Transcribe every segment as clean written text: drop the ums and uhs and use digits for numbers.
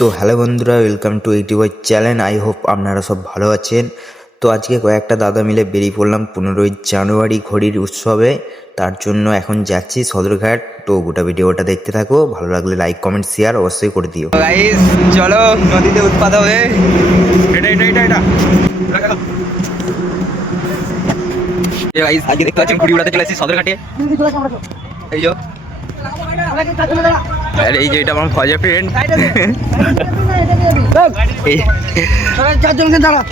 তো হ্যালো বন্ধুরা, welcome to YouTube channel. I hope আপনারা সব ভালো আছেন। তো আজকে কয়েকটা দাদা মিলে বেরিয়ে পড়লাম 15ই জানুয়ারি ঘড়ির উৎসবে। তার জন্য এখন যাচ্ছি সদরঘাট। তো গোটা ভিডিওটা দেখতে থাকো, ভালো লাগলে লাইক কমেন্ট শেয়ার অবশ্যই করে দিও। গাইস চলো নদীতে উৎপাত হবে। এটা এই গাইস আজকে দেখতে পাচ্ছেন ঘুড়ি উড়াতে চলে এসেছি সদরঘাটে। এই যে আর এই যে এটা আমার ফজা ফ্রেন্ড। চারজনকে দাঁড়া।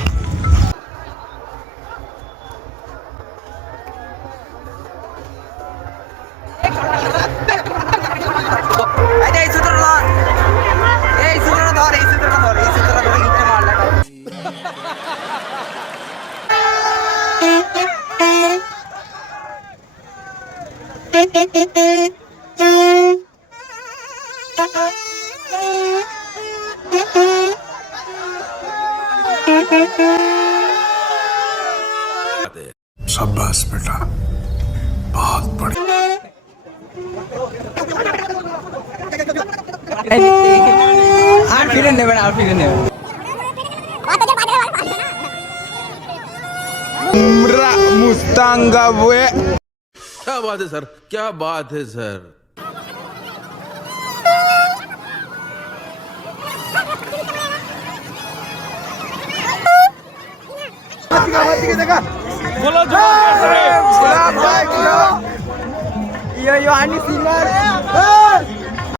शाबाश बेटा, बहुत बढ़िया। আর ফিরে নেবেন, আর ফিরে নেবেন। मुस्तांगा वे क्या बात है सर, क्या बात है सर। बोलो जो यो यो आनी सिंगर